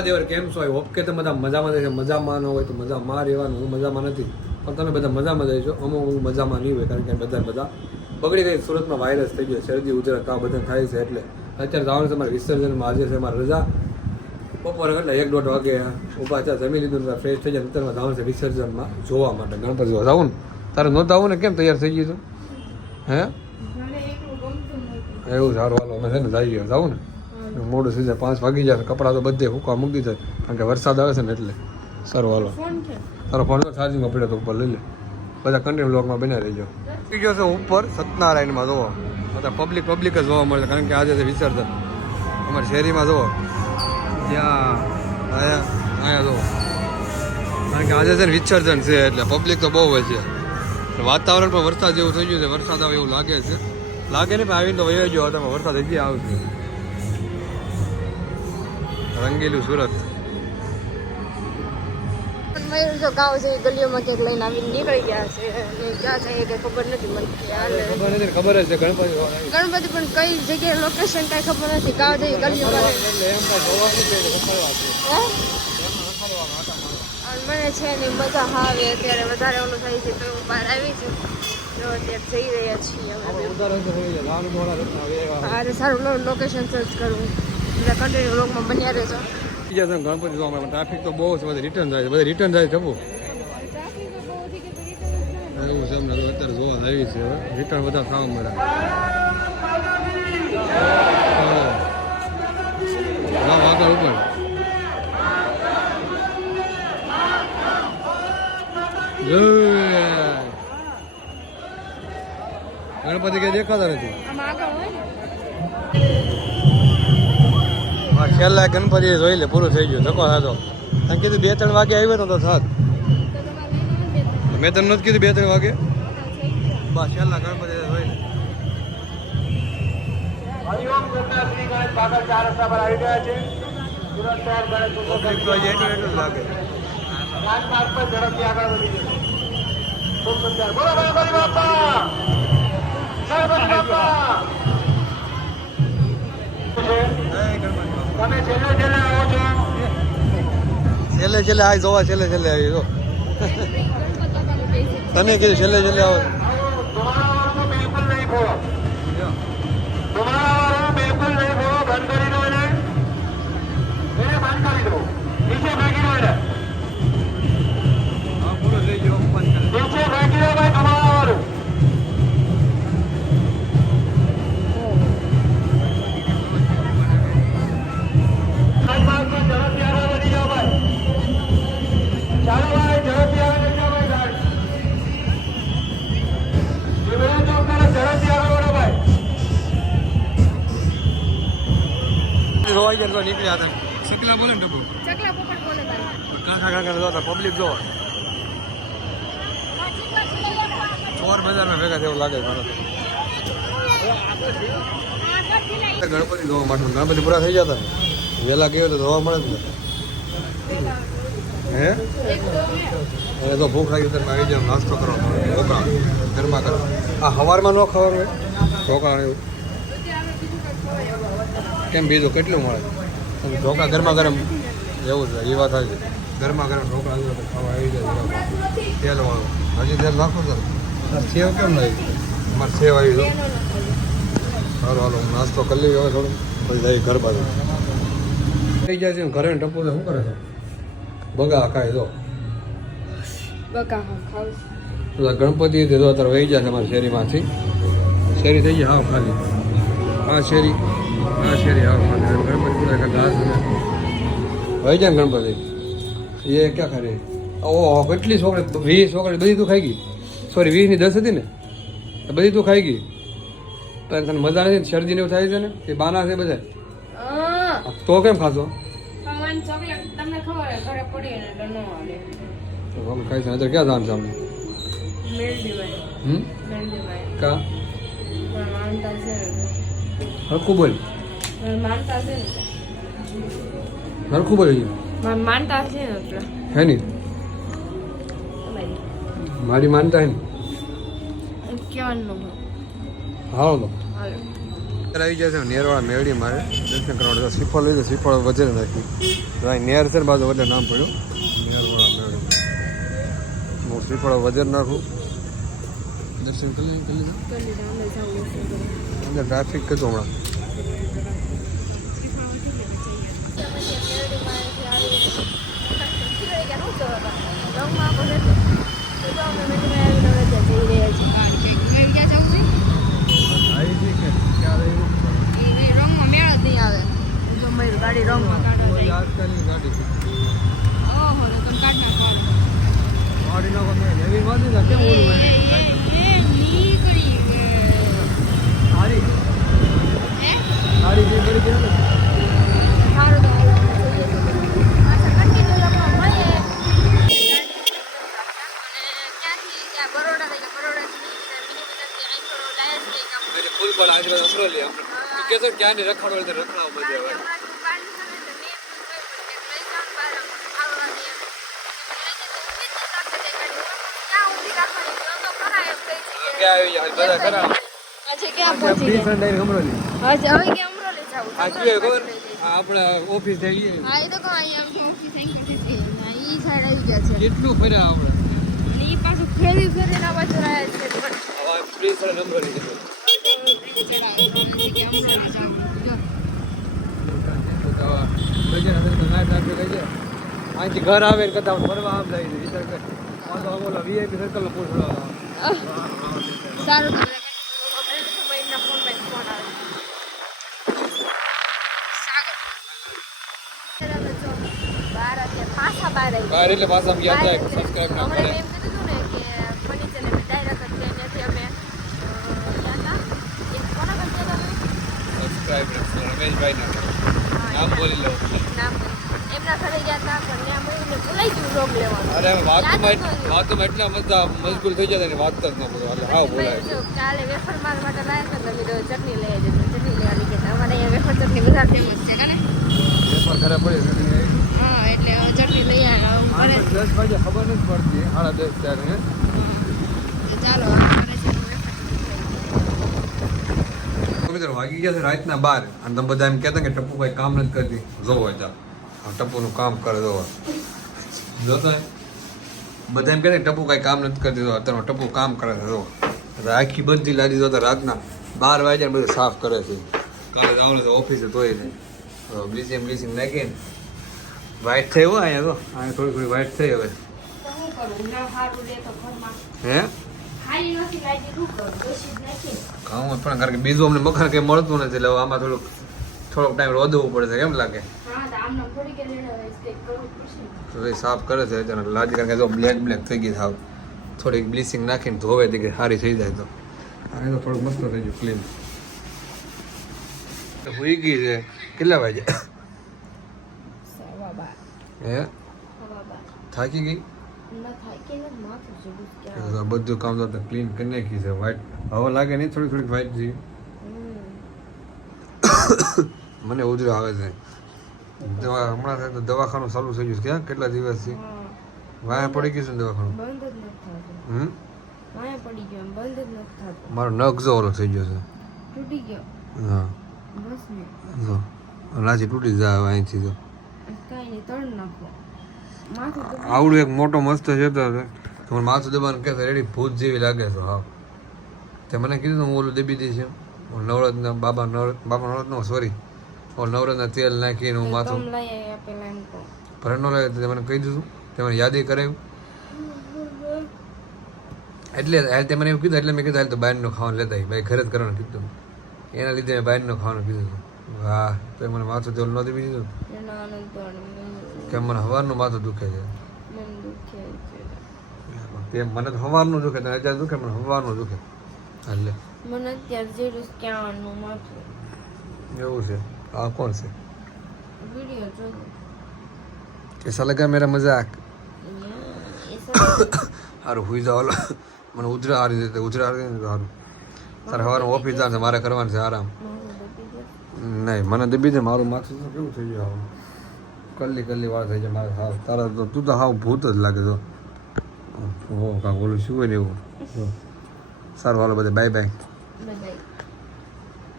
મહાદેવ કેમ છો? હોપ કે તમે બધા મજામાં રહેશો. મજામાં ન હોય તો મજામાં રહેવાનું. હું મજામાં નથી. પણ તમે બધા મજામાં જઈશો અમુક હું મજામાં નહીં હોય કારણ કે બધા બધા બગડી ગઈ સુરતમાં વાયરસ થઈ ગયો. શરદી ઉજરા તાવ બધા થાય છે એટલે અત્યારે જવાનું છે મારે વિસર્જનમાં આજે છે મારે રજા. બપોરે એટલે એક દોઢ વાગે ઊભા થયા જમી લીધું ફ્રેશ થઈ જાય અત્યારમાં જવાનું છે વિસર્જનમાં જોવા માટે. ગણપતિ જોવા જવું ને? તારે નહોતા આવું ને? કેમ તૈયાર થઈ ગયું હે? એવું સારું હાલો અમે છે ને જઈએ. જાવું ને? મોડું થઈ જાય પાંચ વાગી જાય કપડાં તો બધે હુકવા મૂકી જાય કારણ કે વરસાદ આવે છે ને એટલે સારું હાલો. તારો ફોન ચાર્જિંગમાં પડ્યો તો ઉપર લઈ લે. બધા કન્ટિન્યુ બ્લોકમાં બનાવી લેજો થઈ ગયો છે ઉપર સત્યનારાયણમાં જોવો બધા પબ્લિક પબ્લિક જ જોવા મળે કારણ કે આજે છે વિસર્જન. અમારી શેરીમાં જોવો ત્યાં અહીંયા અહીંયા જોવો કારણ કે આજે છે ને વિસર્જન છે એટલે પબ્લિક તો બહુ હોય છે. વાતાવરણ પણ વરસાદ જેવું થઈ ગયું છે વરસાદ આવે એવું લાગે છે. લાગે ને પણ આવીને તો વયો ગયો તમે વરસાદ હજી આવશે. રંગીલું સુરત. મયુર જો ગાવ છે ગલીઓમાં ક્યાંક લઈને આવીને નીકળી ગયા છે. અને ક્યાં છે એ કઈ ખબર નથી મને ખબર જ છે ગણપતિ ગણપતિ પણ કઈ જગ્યાએ લોકેશન કઈ ખબર નથી ગાવ છે ગલીઓમાં. એટલે એમ કાંઈ જોવાનું છે એટલે રખડવા છે. હે? અને મને છે એની મજા આવે અત્યારે વધારે ઓલું થાય છે તો બહાર આવી છું. તો અત્યારે જઈ રહ્યા છીએ સારું લોકેશન સર્ચ કરવું એટલે કન્ટિન્યુ લોકમાં બન્યા રહેજો. બીજા છે ગણપતિ જોવા ટ્રાફિક તો બહુ છે બધા રિટર્ન થાય છે. બધા રિટર્ન થાય છે જવું એવું છે અમને અત્યારે જોવા આવી છે હવે. રિટર્ન બધા થવા મળે હા. આગળ ઉપર. ગણપતિ કે દેખાતા નથી આમાં આગળ હોય ને હા છેલ્લા ગણપતિ જોઈ લે પૂરું થઈ ગયું ધક્કો થતો તને કીધું બે ત્રણ વાગે આવ્યો તો થાત. મેં તને નથી કીધું બે ત્રણ વાગે? બસ છેલ્લા ગણપતિ જોઈ લે. પબ્લિક તો હજી એટલું એટલું જ લાગે. છેલ્લે છેલ્લે આ જોવા છેલ્લે છેલ્લે આવી જો. તને કીધું છેલ્લે છેલ્લે આવો. ગયા તો નીકળ્યા હતા. શકલા બોલે ને ટપુ ચકલા પોપટ બોલે કાંઠા કાંઠા જોતા પબ્લિક જો ચોર બજારમાં ભેગા થયા લાગે મને ગણપતિ જોવા માટે ગણપતિ પૂરા થઈ જતા. વહેલા ગયો તો ધોવા મળે જ ને. હે? એને તો ભૂખ લાગી તમે આવી જાય નાસ્તો કરો. ઢોકળા ગરમા કરવા આ સવારમાં ન ખાવાનું છોકરા ઢોકળા એવું. કેમ બીજું કેટલું મળે? ઢોકળા ગરમા ગરમ એવું છે એ વાત છે ગરમા ગરમ તો ખાવા આવી જાય તેલ વાળું. હજી તેલ નાખો સર સેવ કેમ નહીં અમારે સેવ આવી દો સારું હાલો હું નાસ્તો કરી લઈ હવે થોડું. પછી જઈ ઘર બાજુ. થઈ જાય છે ઘરે ટપો તો શું કરે છે? બગા ખાય પેલા ગણપતિ દીધો અત્યારે વહી જાય છે અમારી શેરીમાંથી. શેરી થઈ જાય હા ખાલી. હા શેરી ને જાય ને ગણપતિ? એ ક્યાં ખરે ઓહો કેટલી છોકરી વીસ છોકરી બધી તું ખાઈ ગઈ? સોરી વીસની દસ હતી ને? બધી તું ખાઈ ગઈ? પણ તને મજા નથી શરદી ને એવું થાય છે ને? એ બાના છે બધા? તો કેમ ખાશો? કમાન ચોકલેટ તમને ખબર ઘરે પડી ને તો ન આવે. તો અમે ખાઈ છે અત્યારે ક્યાં જાણ છે આપણે હમ? કા? હરખું બોલ. મારા માનતા છે ને હરખું બોલ માનતા છે ને એટલે. હે નહીં મારી માનતા હે ને? કેવાનું હાલો તો. આવી જાય છે નેરવાળા મેળી મારે. દર્શન કરવા શ્રીફળ લીધું શ્રીફળ વજન નાખી નેર છે ને બાજુ વધારે નામ પડ્યું. નેરવાળા મેળી. હું શ્રીફળ વજન નાખું. દર્શન કરી લીધું કરી લીધું? અંદર ટ્રાફિક હતું હમણાં. ગાડી રંગમાં કાઢવા જાય આજકાલની ગાડી છે ઓહો તો તમે કાઢ નાખો ગાડી નાખો મેં હેવી વાંધી ના કેમ ઓલું હોય સારી સારી જે કરી છે ને ફૂલ પર આજે અમરોલી આપણે કે છે ક્યાં નહીં રખાડો એટલે રખડાવ બધે હવે ક્યાં આવી જાય ફેરી ફેરી ના પાછળ આવ્યા બ્રિજ છે અહીંથી ઘર આવે ને કરતા ફરવા આમ જાય છે. વિચાર કર. પાછો આમ વીઆઈપી સર્કલ નો પૂછડો સારું બહાર એટલે પાછા ગયા હતા સબસ્ક્રાઇબ ના કરે એમ કીધું ને કે ફર્નિચર ને ડાયરેક્ટ જ અમે? સબસ્ક્રાઇબ રમેશભાઈ ના નામ બોલી લો નામ એમના ઘરે ગયા હતા પણ ત્યાં મળીને ભૂલાઈ ગયું રોગ લેવાનું. અરે વાતમાં યાદ જ ન રહ્યું. વાતમાં એટલા મજા મજબૂર થઈ જતા ને વાત જ ન બધું એટલે હાવ બોલાય. કાલે વેફર માર માટે લાયા હતા તો ચટણી લઈ તો ચટણી લેવાની કહેતા અમારે અહીંયા વેફર ચટણી બધા ફેમસ છે કાને? વેફર ઘરે પડે હા એટલે ચટણી લઈ આવ્યા ઘરે દસ વાગે ખબર નથી પડતી સાડા દસ ત્યારે હે તો ચાલો હવે ઘરે જઈને વેફર તો વાગી ગયા છે રાતના બાર. અને તમે બધા એમ કહેતા કે ટપ્પુ ભાઈ કામ નથી કરતી. જોવો આ ટપ્પુનું કામ કરે જોવો જોતા બધા એમ કહે કે ટપ્પુ કાંઈ કામ નથી કરતી અત્યારે ટપ્પુ કામ કરે છે જોવો એટલે આખી બધી લાદી જોતા રાતના બાર વાગ્યા બધું સાફ કરે છે. કાલે જવાનું છે ઓફિસે ધોઈ નહીં. બ્લીચિંગ બ્લીચિંગ નાખીને વ્હાઈટ થઈ હોય અહીંયા તો. અહીંયા થોડી થોડી વ્હાઈટ થઈ હવે. ના હે? કામ પણ કારણ કે બીજું અમને મકાન કંઈ મળતું નથી એટલે આમાં થોડુંક થોડોક ટાઈમ રોદવું પડે છે કેમ લાગે? તો કે પડશે એ સાફ કરે છે તેને લાજી કારણ કે જો બ્લેક બ્લેક થઈ ગઈ થાવ થોડીક બ્લીચિંગ નાખીને ધોવે તે કે સારી થઈ જાય તો. આ તો થોડુંક મસ્ત થઈ ગયું ક્લીન હોઈ ગઈ છે. કેટલા વાગે? હે? થાકી ગઈ? બધું કામ તો ક્લીન કરી નાખી છે વ્હાઈટ હવા લાગે નહીં થોડી થોડીક વ્હાઈટ જેવી? મને ઉધરો આવે છે. દવા હમણાં તો દવાખાનું ચાલુ થઈ ગયું છે. ક્યાં? કેટલા દિવસથી વાયા પડી ગયું છે દવાખાનું? બંધ જ નથી થતું. હમ? વાયા પડી ગયો બંધ જ નથી થતું. મારો નખ જો ઓલો થઈ ગયો છે. તૂટી ગયો. હા. બસ ને. હા લાજી તૂટી જાય અહીંથી તો. કાંઈ નહીં તળ નાખો. આવડું એક મોટો મસ્ત છે. તો તમારે માથું દબાણ કે રેડી ભૂત જેવી લાગે છે હા. તે મને કીધું હું ઓલું દબી દઈશ એમ. હું નવરત્ન બાબા નવર બાબા નવરત્ન સોરી ઓલું નવરત્ન તેલ નાખીને હું માથું ભરણ ન લાગે તે મને કહી દીધું. તે મને યાદી કરાવ્યું એટલે તે મને એવું કીધું એટલે મેં કીધું હાલ તો બહારનું ખાવાનું લેતા ભાઈ ઘરે જ કરવાનું કીધું એના લીધે મેં બહારનું ખાવાનું કીધું વાહ તો મને માથું તેલ ન દબી દીધું. કે મને હવારનું માથું દુખે છે. તે મને તો હવારનું દુખે તને અત્યારે દુખે મને હવારનું દુખે. એટલે મને અત્યારે જેટલું ક્યાંનું માથું. એવું છે? આ કોણ છે? વિડિયો જો. કેસા લગા મેરા મજાક સારું હુઈ જાઓ મને ઉધરા હારી દે ઉધરા હારી દે સારું તારે સવારે ઓફિસ જાણ છે મારે કરવાનું છે આરામ. નહીં મને દબી દે મારું માથું કેવું થઈ ગયું કલ્લી કલ્લી વાર થઈ જાય મારે હાવ તારા તો તું તો હાવ ભૂત જ લાગે તો. હો કાંક ઓલું શું હોય ને એવું? સારું હાલો બધે બાય બાય.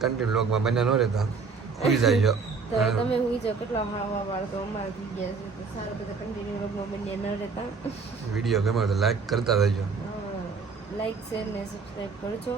કન્ટિન્યુ લોગમાં બન્યા ન રહેતા. ખુઈ જાય જો. તમે હું જો કેટલા હાવા વાળ અમારા થઈ ગયા છે. તો સારા બધા કન્ટિન્યુ રોગમાં બન્યા ન રહેતા. વીડિયો ગમે તો લાઈક કરતા રહેજો. લાઈક શેર ને સબસ્ક્રાઈબ કરજો.